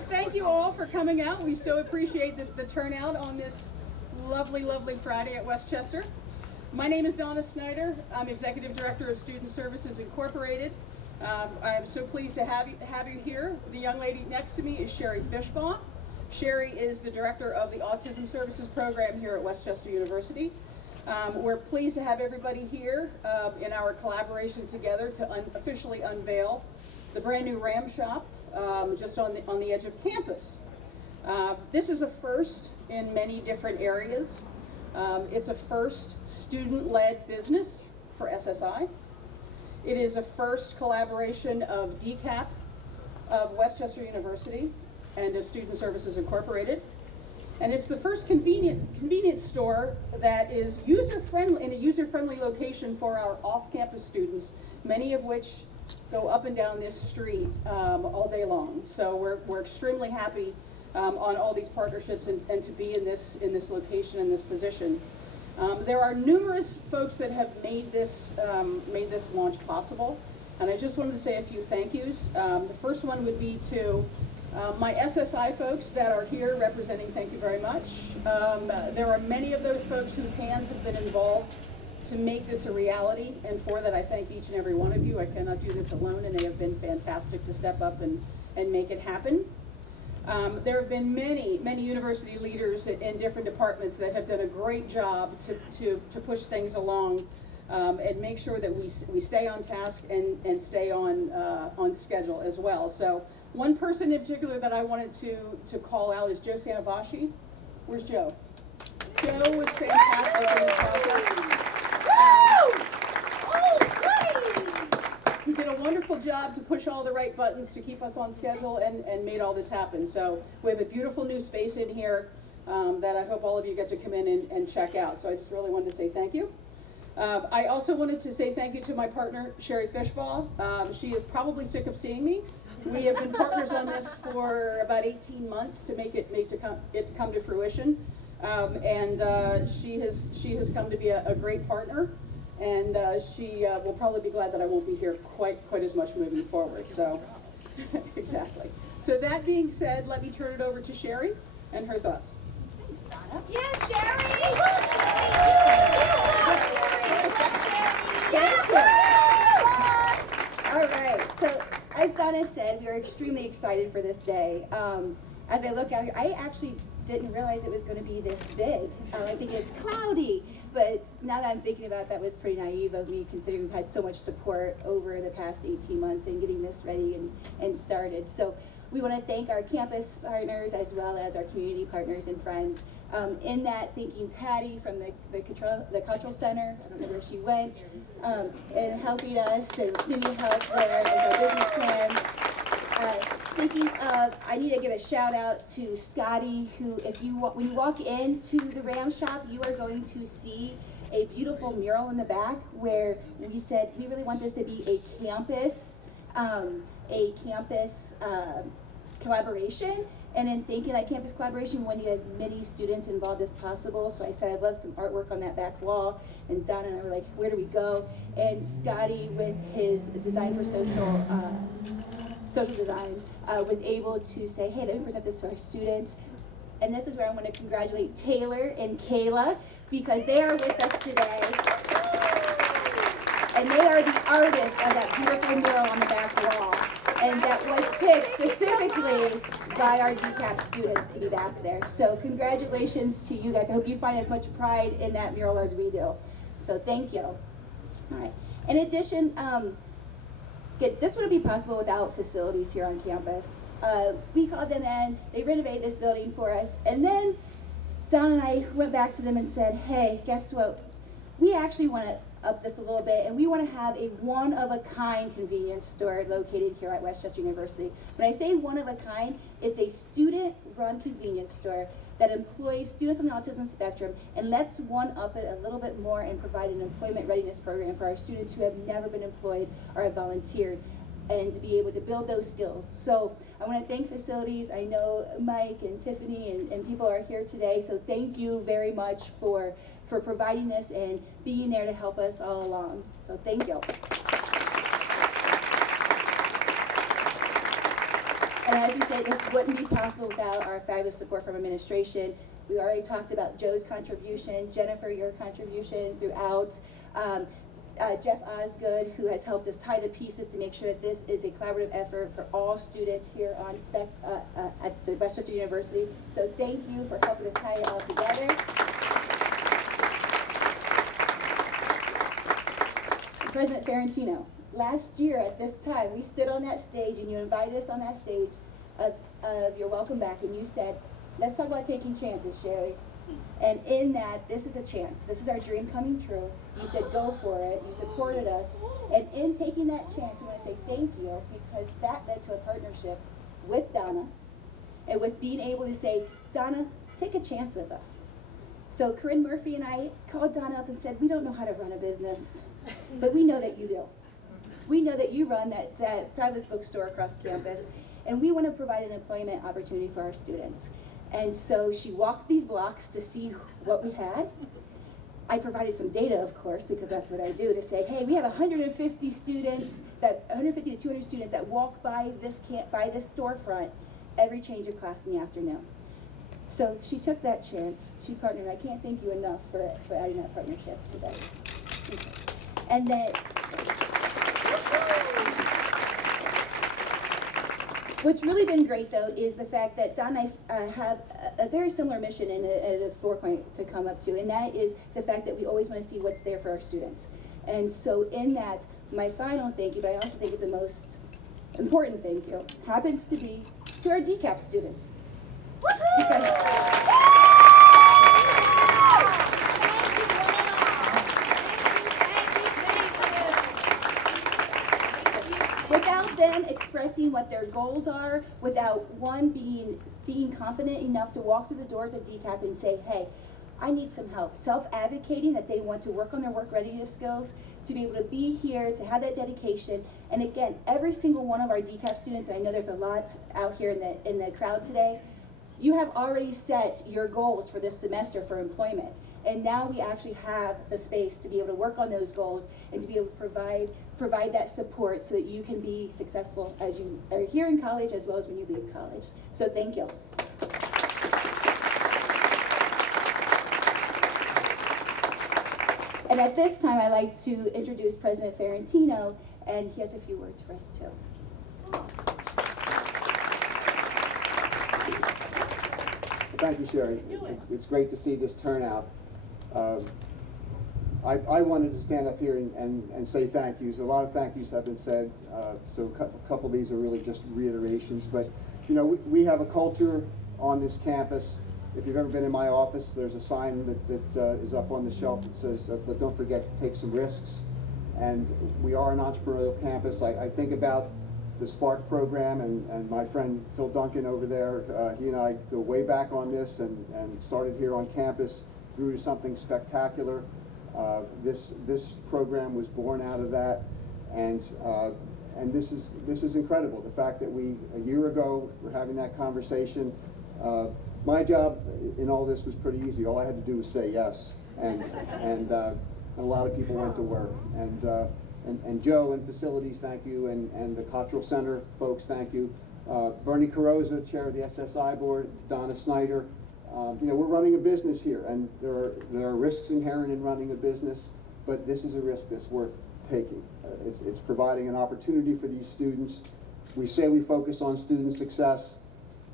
folks, thank you all for coming out. We so appreciate the turnout on this lovely, lovely Friday at Westchester. My name is Donna Snyder. I'm Executive Director of Student Services Incorporated. I'm so pleased to have you here. The young lady next to me is Sherry Fishbaugh. Sherry is the Director of the Autism Services Program here at Westchester University. We're pleased to have everybody here in our collaboration together to officially unveil the brand new RamShop just on the edge of campus. This is a first in many different areas. It's a first student-led business for SSI. It is a first collaboration of DCAP, of Westchester University, and of Student Services Incorporated. And it's the first convenience store that is user-friendly, in a user-friendly location for our off-campus students, many of which go up and down this street all day long. So we're extremely happy on all these partnerships and to be in this location, in this position. There are numerous folks that have made this launch possible, and I just wanted to say a few thank yous. The first one would be to my SSI folks that are here representing, thank you very much. There are many of those folks whose hands have been involved to make this a reality, and for that I thank each and every one of you. I cannot do this alone, and they have been fantastic to step up and make it happen. There have been many university leaders in different departments that have done a great job to push things along and make sure that we stay on task and stay on schedule as well. So one person in particular that I wanted to call out is Joe Sanavashi. Where's Joe? Joe was fantastic in this process. He did a wonderful job to push all the right buttons to keep us on schedule and made all this happen. So we have a beautiful new space in here that I hope all of you get to come in and check out. So I just really wanted to say thank you. I also wanted to say thank you to my partner, Sherry Fishbaugh. She is probably sick of seeing me. We have been partners on this for about 18 months to make it come to fruition. She has come to be a great partner, and she will probably be glad that I won't be here quite as much moving forward. So, exactly. So that being said, let me turn it over to Sherry and her thoughts. Thanks, Donna. Yes, Sherry! All right. So, as Donna said, we are extremely excited for this day. As I look out here, I actually didn't realize it was going to be this big. I think it's cloudy, but now that I'm thinking about it, that was pretty naive of me, considering we've had so much support over the past 18 months in getting this ready and started. So we want to thank our campus partners as well as our community partners and friends. In that, thanking Patty from the Cultural Center, I don't know where she went, and helping us and getting help there with our business plan. Thinking of, I need to give a shout out to Scotty, who when you walk into the RamShop, you are going to see a beautiful mural in the back where we said we really want this to be a campus collaboration. And in thinking that campus collaboration, we want to get as many students involved as possible. So I said I'd love some artwork on that back wall. And Donna and I were like, where do we go? And Scotty, with his design for social design, was able to say, hey, let me present this to our students. And this is where I want to congratulate Taylor and Kayla, because they are with us today. And they are the artists of that beautiful mural on the back wall. And that was picked specifically by our DCAP students to be back there. So congratulations to you guys. I hope you find as much pride in that mural as we do. So thank you. All right. In addition, this wouldn't be possible without facilities here on campus. We called them in, they renovated this building for us, and then Don and I went back to them and said, hey, guess what? We actually want to up this a little bit, and we want to have a one-of-a-kind convenience store located here at Westchester University. When I say one-of-a-kind, it's a student-run convenience store that employs students on the autism spectrum, and let's one-up it a little bit more and provide an employment readiness program for our students who have never been employed or have volunteered, and to be able to build those skills. So I want to thank facilities. I know Mike and Tiffany and people are here today, so thank you very much for providing this and being there to help us all along. So thank you. And as we say, this wouldn't be possible without our fabulous support from administration. We already talked about Joe's contribution, Jennifer, your contribution throughout, Jeff Osgood, who has helped us tie the pieces to make sure that this is a collaborative effort for all students here on spec at the Westchester University. So thank you for helping us tie it all together. President Ferrantino, last year at this time, we stood on that stage and you invited us on that stage of your welcome back, and you said, let's talk about taking chances, Sherry. And in that, this is a chance. This is our dream coming true. You said go for it. You supported us. And in taking that chance, we want to say thank you, because that led to a partnership with Donna, and with being able to say, Donna, take a chance with us. So Corinne Murphy and I called Donna up and said, we don't know how to run a business, but we know that you do. We know that you run that fabulous bookstore across campus, and we want to provide an employment opportunity for our students. And so she walked these blocks to see what we had. I provided some data, of course, because that's what I do, to say, hey, we have 150 students, 150 to 200 students that walk by this storefront every change of class in the afternoon. So she took that chance. She partnered. I can't thank you enough for adding that partnership with us. And then, what's really been great, though, is the fact that Don and I have a very similar mission and a forepoint to come up to, and that is the fact that we always want to see what's there for our students. And so in that, my final thank you, but I also think is the most important thank you, happens to be to our DCAP students. Without them expressing what their goals are, without one being confident enough to walk through the doors of DCAP and say, hey, I need some help, self-advocating that they want to work on their work readiness skills, to be able to be here, to have that dedication. And again, every single one of our DCAP students, and I know there's a lot out here in the crowd today, you have already set your goals for this semester for employment. And now we actually have the space to be able to work on those goals and to be able to provide that support so that you can be successful as you are here in college as well as when you leave college. So thank you. And at this time, I'd like to introduce President Ferrantino, and he has a few words for us too. Thank you, Sherry. It's great to see this turnout. I wanted to stand up here and say thank yous. A lot of thank yous have been said, so a couple of these are really just reiterations. But you know, we have a culture on this campus. If you've ever been in my office, there's a sign that is up on the shelf that says, but don't forget to take some risks. And we are an entrepreneurial campus. I think about the Spark program, and my friend Phil Duncan over there, he and I go way back on this, and started here on campus, grew to something spectacular. This program was born out of that, and this is incredible. The fact that a year ago, we're having that conversation. My job in all this was pretty easy. All I had to do was say yes, and a lot of people went to work. And Joe and facilities, thank you, and the Cottrell Center folks, thank you. Bernie Carrozza, chair of the SSI board, Donna Snyder. You know, we're running a business here, and there are risks inherent in running a business, but this is a risk that's worth taking. It's providing an opportunity for these students. We say we focus on student success,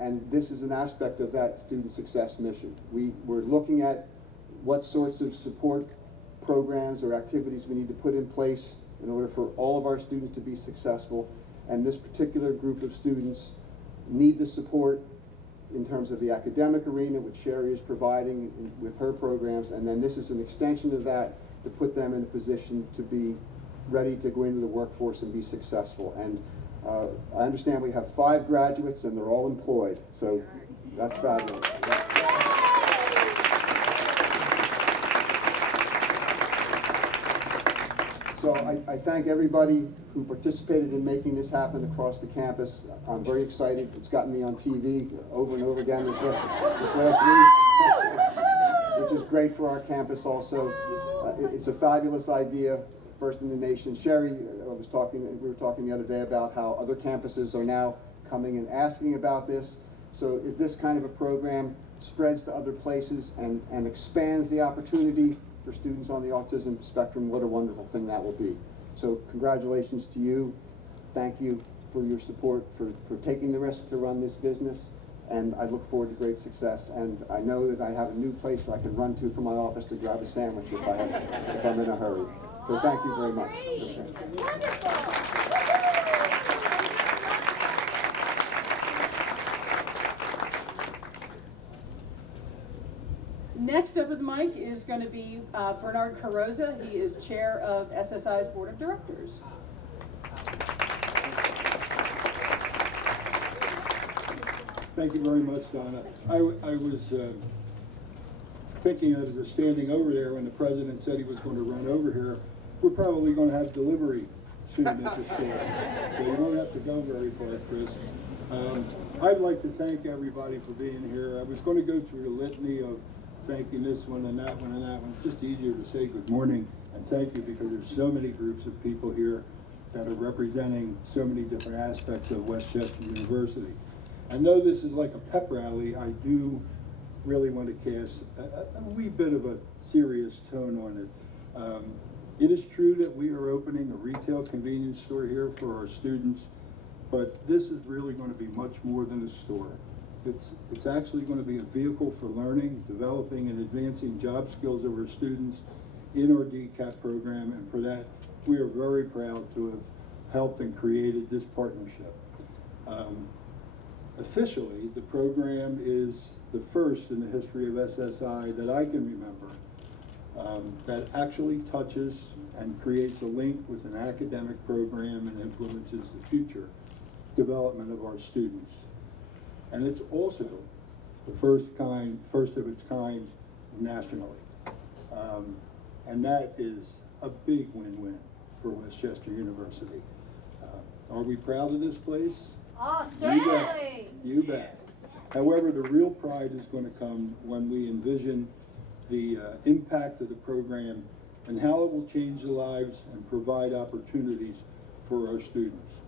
and this is an aspect of that student success mission. We're looking at what sorts of support programs or activities we need to put in place in order for all of our students to be successful. And this particular group of students need the support in terms of the academic arena, which Sherry is providing with her programs. And then this is an extension of that to put them in a position to be ready to go into the workforce and be successful. And I understand we have 5 graduates and they're all employed. So that's fabulous. So I thank everybody who participated in making this happen across the campus. I'm very excited. It's gotten me on TV over and over again this last week, which is great for our campus also. It's a fabulous idea, first in the nation. Sherry, we were talking the other day about how other campuses are now coming and asking about this. So if this kind of a program spreads to other places and expands the opportunity for students on the autism spectrum, what a wonderful thing that will be. So congratulations to you. Thank you for your support, for taking the risk to run this business. And I look forward to great success. And I know that I have a new place where I can run to from my office to grab a sandwich if I'm in a hurry. So thank you very much. Next up at the mic is going to be Bernard Carroza. He is chair of SSI's Board of Directors. Thank you very much, Donna. I was thinking as I was standing over there when the president said he was going to run over here, we're probably going to have delivery soon at the store. So you won't have to go very far, Chris. I'd like to thank everybody for being here. I was going to go through the litany of thanking this one and that one and that one. It's just easier to say good morning and thank you because there's so many groups of people here that are representing so many different aspects of Westchester University. I know this is like a pep rally. I do really want to cast a wee bit of a serious tone on it. It is true that we are opening a retail convenience store here for our students, but this is really going to be much more than a store. It's actually going to be a vehicle for learning, developing, and advancing job skills of our students in our DCAP program, and for that, we are very proud to have helped and created this partnership. Officially, the program is the first in the history of SSI that I can remember that actually touches and creates a link with an academic program and influences the future development of our students. And it's also the first of its kind nationally. And that is a big win-win for Westchester University. Are we proud of this place? Oh, certainly. You bet. However, the real pride is going to come when we envision the impact of the program and how it will change the lives and provide opportunities for our students.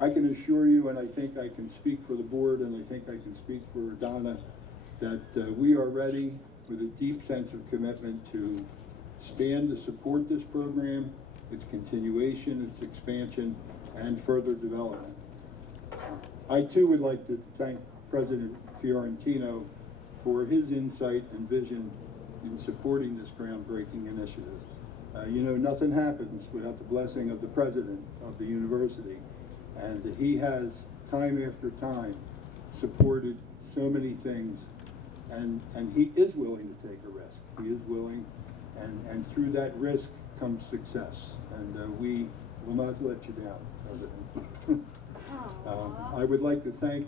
I can assure you, and I think I can speak for the board, and I think I can speak for Donna, that we are ready with a deep sense of commitment to stand to support this program, its continuation, its expansion, and further development. I too would like to thank President Fiorentino for his insight and vision in supporting this groundbreaking initiative. You know, nothing happens without the blessing of the president of the university, and he has time after time supported so many things, and he is willing to take a risk. He is willing, and through that risk comes success, and we will not let you down, President. I would like to thank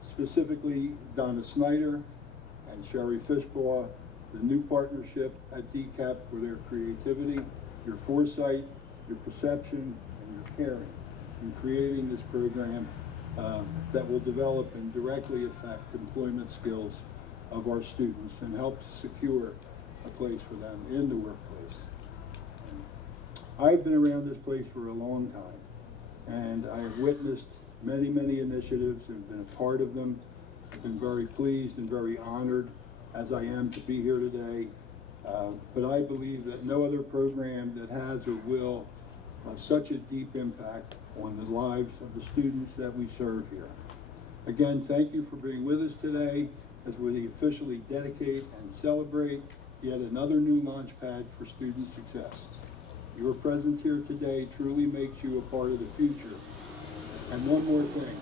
specifically Donna Snyder and Sherry Fishbaugh, the new partnership at DCAP, for their creativity, your foresight, your perception, and your caring in creating this program that will develop and directly affect employment skills of our students and help to secure a place for them in the workplace. I've been around this place for a long time, and I have witnessed many, many initiatives and been a part of them. I've been very pleased and very honored, as I am, to be here today. But I believe that no other program that has or will have such a deep impact on the lives of the students that we serve here. Again, thank you for being with us today as we officially dedicate and celebrate yet another new launch pad for student success. Your presence here today truly makes you a part of the future. And one more thing,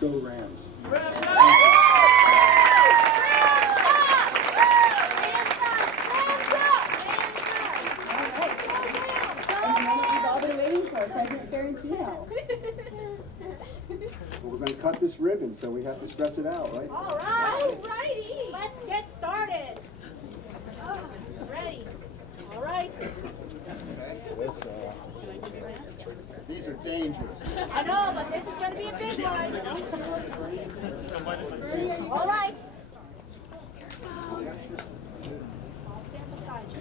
go Rams. President Fiorentino. Well, we're going to cut this ribbon, so we have to stretch it out, right? All right. Alrighty. Let's get started. Oh, it's ready. All right. These are dangerous. I know, but this is going to be a big one. All right. I'll stand beside you.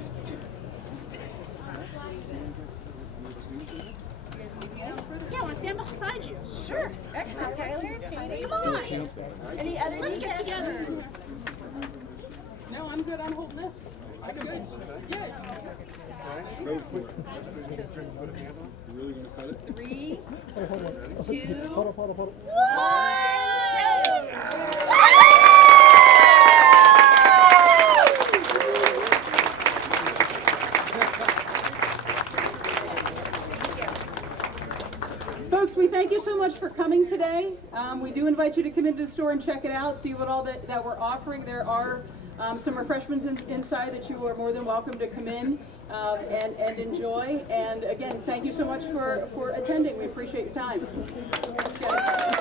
Yeah, I want to stand beside you. Sure. Excellent, Tyler. Any other Let's get decaps? together. No, I'm good. I'm holding this. I'm good. Good. Go for it. You really gonna cut it? 3, 2, 1. Folks, we thank you so much for coming today. We do invite you to come into the store and check it out, see what all that we're offering. There are some refreshments inside that you are more than welcome to come in and enjoy. And again, thank you so much for attending. We appreciate your time. Thanks, guys.